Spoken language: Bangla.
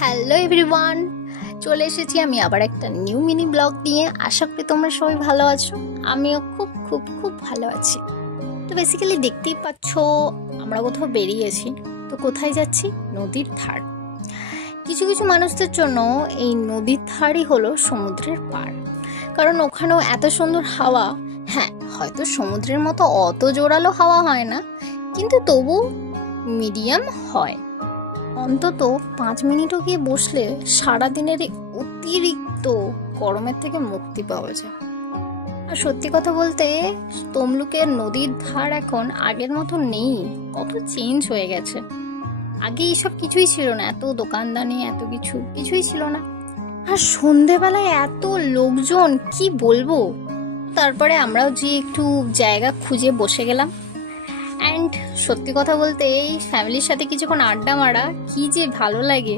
হ্যালো এভরিওয়ান, চলে এসেছি আমি আবার একটা নিউ মিনি ব্লগ নিয়ে। আশা করি তোমরা সবাই ভালো আছো। আমিও খুব খুব খুব ভালো আছি। তো বেসিক্যালি দেখতেই পাচ্ছ আমরা কোথাও বেরিয়েছি। তো কোথায় যাচ্ছি? নদীর ধার। কিছু কিছু মানুষদের জন্য এই নদীর ধারই হলো সমুদ্রের পাড়, কারণ ওখানেও এত সুন্দর হাওয়া। হ্যাঁ, হয়তো সমুদ্রের মতো অত জোরালো হাওয়া হয় না, কিন্তু তবু মিডিয়াম হয়। অন্তত 5 মিনিটও গিয়ে বসলে সারাদিনের এই অতিরিক্ত গরমের থেকে মুক্তি পাওয়া যায়। আর সত্যি কথা বলতে, তমলুকের নদীর ধার এখন আগের মতো নেই, কত চেঞ্জ হয়ে গেছে। আগে এইসব কিছুই ছিল না, এত দোকানদানি এত কিছুই ছিল না। আর সন্ধেবেলায় এত লোকজন, কি বলবো। তারপরে আমরাও যে একটু জায়গা খুঁজে বসে গেলাম। অ্যান্ড সত্যি কথা বলতে এই ফ্যামিলির সাথে কিছুক্ষণ আড্ডা মারা কি যে ভালো লাগে।